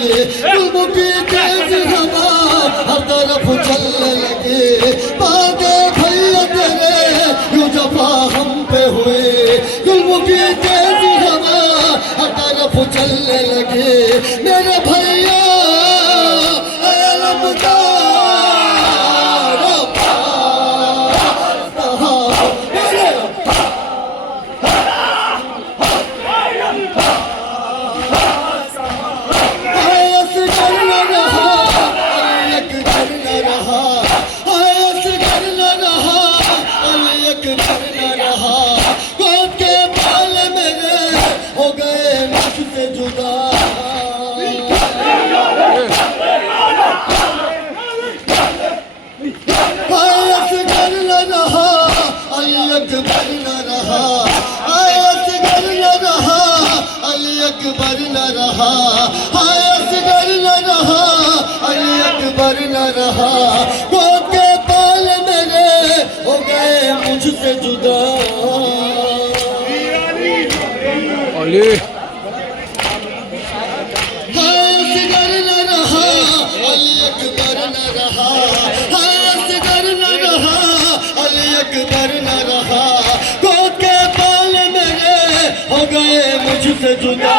लगे, जुल्म की तेज हवा हर तरफ चलने लगे। भागे भैया तेरे यूं जफा हम पे हुए, जुल्म की तेज हवा हर तरफ चलने लगे। मेरे भैया अकबर न रहा, हाय असगर न रहा, अली अकबर न रहा। गोद के बाल मेरे हो गए मुझसे जुदा। हाय असगर न रहा, अली अकबर न रहा, हाय असगर न रहा, अली अकबर न रहा। गोद के बाल मेरे हो गए मुझसे जुदा।